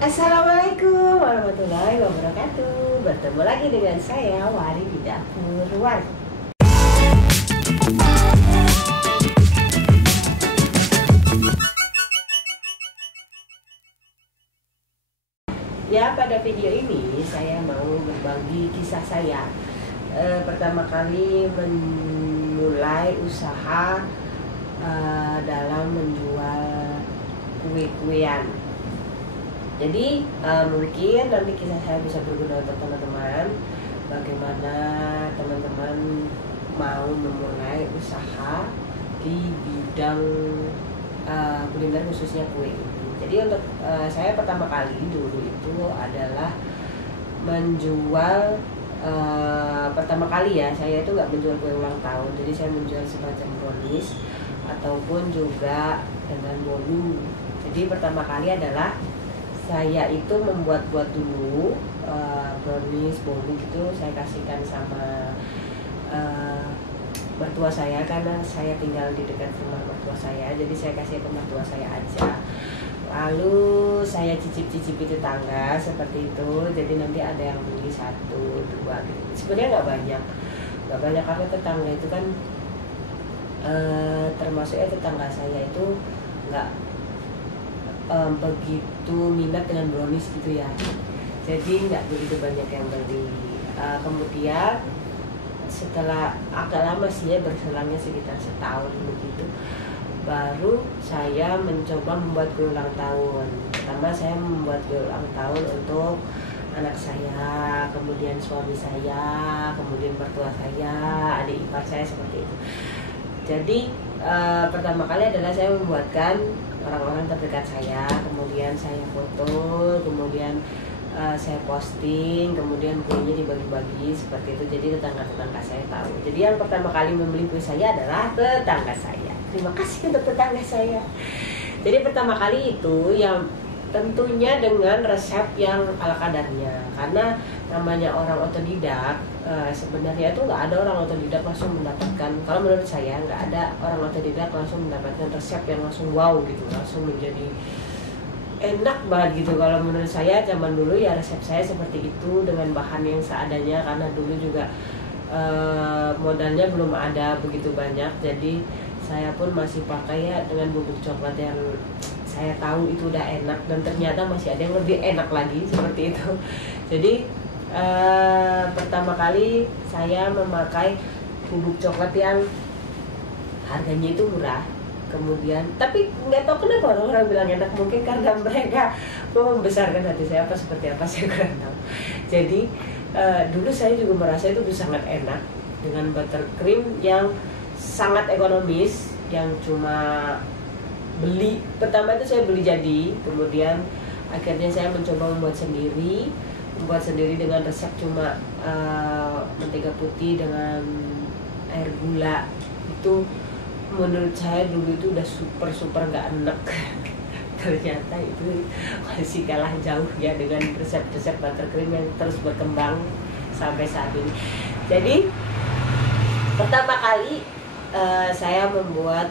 Assalamualaikum warahmatullahi wabarakatuh. Bertemu lagi dengan saya Wari di Dapur Wari. Ya, pada video ini saya mau berbagi kisah saya pertama kali memulai usaha dalam menjual kue-kuean. Jadi mungkin nanti kisah saya bisa berguna untuk teman-teman. Bagaimana teman-teman mau memulai usaha di bidang kuliner khususnya kue ini. Jadi untuk saya pertama kali dulu itu adalah menjual pertama kali ya, saya itu nggak menjual kue ulang tahun. Jadi saya menjual semacam brownies ataupun juga dengan bolu. Jadi pertama kali adalah saya itu membuat-buat dulu brownies, bolu gitu. Saya kasihkan sama mertua saya karena saya tinggal di dekat rumah mertua saya. Jadi saya kasih ke mertua saya aja. Lalu saya cicip-cicipi tetangga seperti itu. Jadi nanti ada yang beli 1, 2 gitu. Sebenarnya nggak banyak karena tetangga itu kan termasuknya tetangga saya itu nggak begitu minat dengan brownies gitu ya, jadi nggak begitu banyak yang beli. Kemudian setelah agak lama sih ya, berselangnya sekitar setahun begitu, baru saya mencoba membuat kue ulang tahun. Pertama saya membuat kue ulang tahun untuk anak saya, kemudian suami saya, kemudian mertua saya, adik ipar saya, seperti itu. Jadi pertama kali adalah saya membuatkan orang-orang terdekat saya, kemudian saya foto, kemudian saya posting, kemudian kuenya dibagi-bagi seperti itu. Jadi tetangga-tetangga saya tahu. Jadi yang pertama kali membeli kue saya adalah tetangga saya. Terima kasih untuk tetangga saya. Jadi pertama kali itu yang tentunya dengan resep yang ala kadarnya, karena namanya orang otodidak. Sebenarnya itu nggak ada orang otodidak langsung mendapatkan, kalau menurut saya nggak ada orang otodidak langsung mendapatkan resep yang langsung wow gitu, langsung menjadi enak banget gitu. Kalau menurut saya zaman dulu ya resep saya seperti itu dengan bahan yang seadanya, karena dulu juga modalnya belum ada begitu banyak. Jadi saya pun masih pakai ya dengan bubuk coklat yang saya tahu itu udah enak, dan ternyata masih ada yang lebih enak lagi seperti itu. Jadi pertama kali saya memakai bubuk coklat yang harganya itu murah. Kemudian tapi nggak tahu kenapa orang-orang bilang enak, mungkin karena mereka mau membesarkan hati saya apa seperti apa, saya kurang tahu. Jadi dulu saya juga merasa itu sangat enak dengan buttercream yang sangat ekonomis, yang cuma beli, pertama itu saya beli jadi, kemudian akhirnya saya mencoba membuat sendiri dengan resep cuma mentega putih dengan air gula. Itu menurut saya dulu itu udah super nggak enak. Ternyata itu masih kalah jauh ya dengan resep-resep buttercream yang terus berkembang sampai saat ini. Jadi pertama kali saya membuat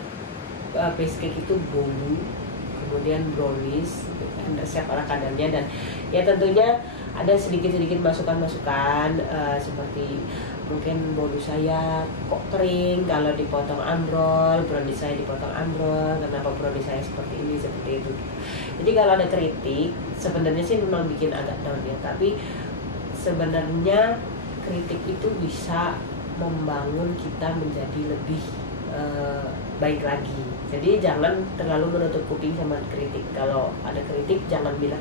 base cake itu bolu, kemudian brownies dengan resep ala kadarnya, dan ya tentunya ada sedikit-sedikit masukan-masukan seperti mungkin bolu saya kok kering, kalau dipotong ambrol, brownies saya dipotong ambrol, kenapa brownies saya seperti ini, seperti itu. Jadi kalau ada kritik, sebenarnya sih memang bikin agak down ya, tapi sebenarnya kritik itu bisa membangun kita menjadi lebih baik lagi. Jadi jangan terlalu menutup kuping sama kritik. Kalau ada kritik jangan bilang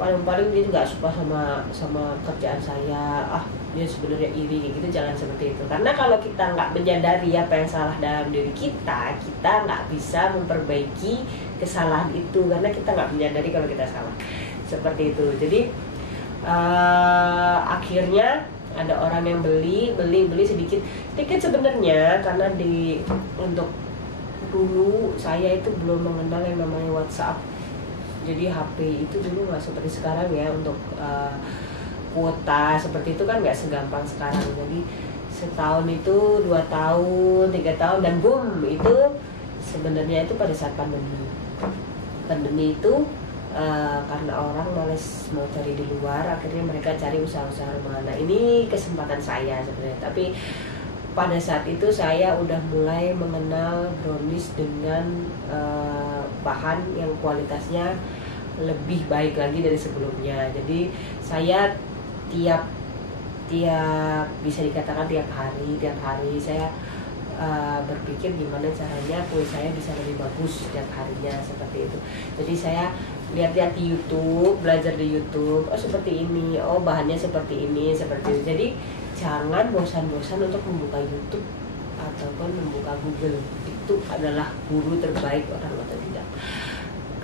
paling dia nggak suka sama kerjaan saya, dia sebenarnya iri gitu. Jangan seperti itu, karena kalau kita nggak menyadari apa yang salah dalam diri kita nggak bisa memperbaiki kesalahan itu, karena kita nggak menyadari kalau kita salah, seperti itu. Jadi akhirnya ada orang yang beli sedikit sebenarnya, karena untuk dulu saya itu belum mengenal yang namanya WhatsApp. Jadi HP itu dulu nggak seperti sekarang ya, untuk kuota seperti itu kan nggak segampang sekarang. Jadi setahun itu 2 tahun 3 tahun, dan boom, itu sebenarnya itu pada saat pandemi itu karena orang males mau cari di luar, akhirnya mereka cari usaha-usaha rumahan. Nah, ini kesempatan saya sebenarnya, tapi pada saat itu saya udah mulai mengenal brownies dengan bahan yang kualitasnya lebih baik lagi dari sebelumnya. Jadi saya tiap bisa dikatakan tiap hari saya berpikir gimana caranya kue saya bisa lebih bagus setiap harinya, seperti itu. Jadi saya lihat-lihat di YouTube, belajar di YouTube, oh seperti ini, oh bahannya seperti ini, seperti itu. Jadi jangan bosan-bosan untuk membuka YouTube ataupun membuka Google. Itu adalah guru terbaik orang otodidak.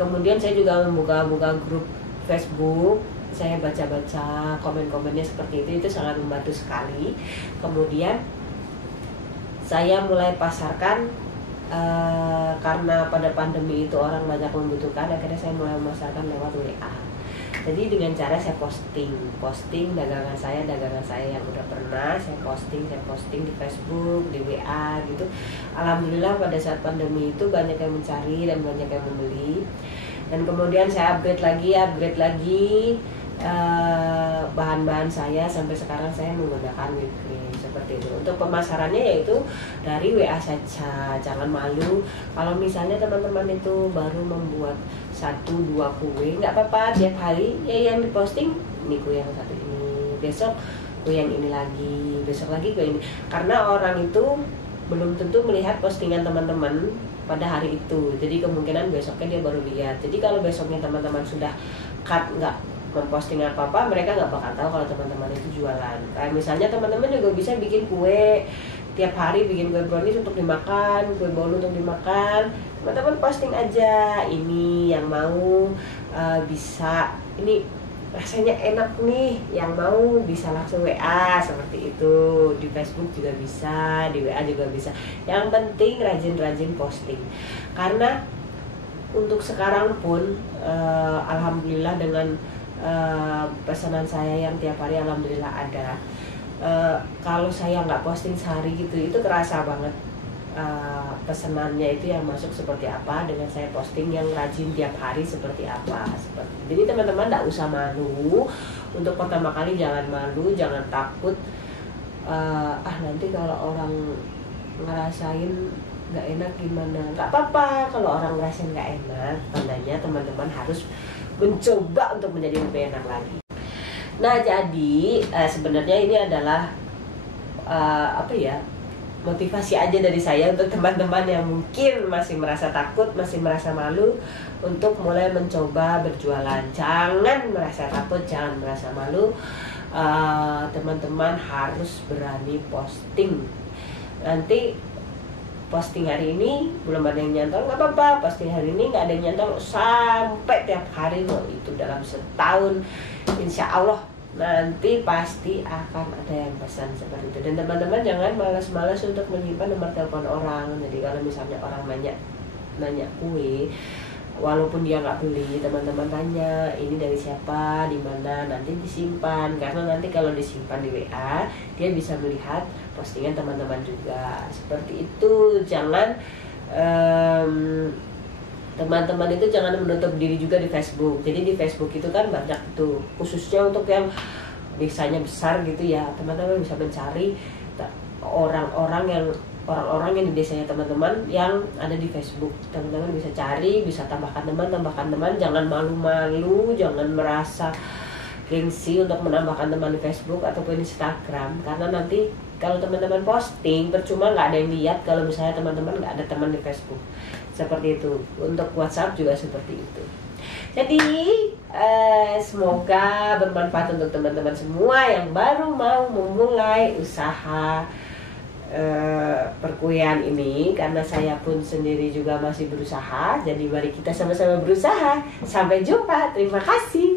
Kemudian saya juga membuka grup Facebook, saya baca-baca komen-komennya seperti itu sangat membantu sekali. Kemudian saya mulai pasarkan, karena pada pandemi itu orang banyak membutuhkan, akhirnya saya mulai memasarkan lewat WA. Jadi dengan cara saya posting dagangan saya yang udah pernah saya posting di Facebook, di WA gitu. Alhamdulillah pada saat pandemi itu banyak yang mencari dan banyak yang membeli. Dan kemudian saya upgrade lagi bahan-bahan saya, sampai sekarang saya menggunakan whipped cream seperti itu. Untuk pemasarannya yaitu dari WA saja, jangan malu. Kalau misalnya teman-teman itu baru membuat 1-2 kue, nggak apa-apa, tiap hari ya yang diposting ini kue yang satu ini, besok kue yang ini lagi, besok lagi kue ini. Karena orang itu belum tentu melihat postingan teman-teman pada hari itu, jadi kemungkinan besoknya dia baru lihat. Jadi kalau besoknya teman-teman sudah cut, nggak memposting apa-apa, mereka nggak bakal tahu kalau teman-teman itu jualan. Kayak misalnya teman-teman juga bisa bikin kue tiap hari, bikin kue brownies untuk dimakan, kue bolu untuk dimakan. Teman-teman posting aja, ini yang mau bisa, ini rasanya enak nih, yang mau bisa langsung WA seperti itu. Di Facebook juga bisa, di WA juga bisa. Yang penting rajin-rajin posting. Karena untuk sekarang pun alhamdulillah dengan pesanan saya yang tiap hari alhamdulillah ada. Kalau saya nggak posting sehari gitu, itu kerasa banget pesanannya itu yang masuk seperti apa dengan saya posting yang rajin tiap hari seperti apa. Jadi teman-teman nggak usah malu. Untuk pertama kali jangan malu, jangan takut. Nanti kalau orang ngerasain nggak enak gimana? Nggak apa-apa kalau orang ngerasain nggak enak. Tandanya teman-teman harus mencoba untuk menjadi lebih enak lagi. Nah, jadi sebenarnya ini adalah motivasi aja dari saya untuk teman-teman yang mungkin masih merasa takut, masih merasa malu untuk mulai mencoba berjualan. Jangan merasa takut, jangan merasa malu. Teman-teman harus berani posting. Nanti posting hari ini belum ada yang nyantol, nggak apa-apa. Posting hari ini nggak ada yang nyantol, sampai tiap hari loh, itu dalam setahun insya Allah nanti pasti akan ada yang pesan seperti itu. Dan teman-teman jangan malas-malas untuk menyimpan nomor telepon orang. Jadi kalau misalnya orang nanya kue, walaupun dia nggak beli, teman-teman tanya ini dari siapa, di mana, nanti disimpan. Karena nanti kalau disimpan di WA, dia bisa melihat postingan teman-teman juga. Seperti itu. Jangan teman-teman itu jangan menutup diri juga di Facebook. Jadi di Facebook itu kan banyak tuh, khususnya untuk yang desanya besar gitu ya, teman-teman bisa mencari orang-orang yang di desanya teman-teman yang ada di Facebook. Teman-teman bisa cari, bisa tambahkan teman. Jangan malu-malu, jangan merasa gengsi untuk menambahkan teman di Facebook ataupun Instagram. Karena nanti kalau teman-teman posting, percuma nggak ada yang lihat kalau misalnya teman-teman nggak ada teman di Facebook. Seperti itu. Untuk WhatsApp juga seperti itu. Jadi semoga bermanfaat untuk teman-teman semua yang baru mau memulai usaha perkuliahan ini. Karena saya pun sendiri juga masih berusaha. Jadi mari kita sama-sama berusaha. Sampai jumpa. Terima kasih.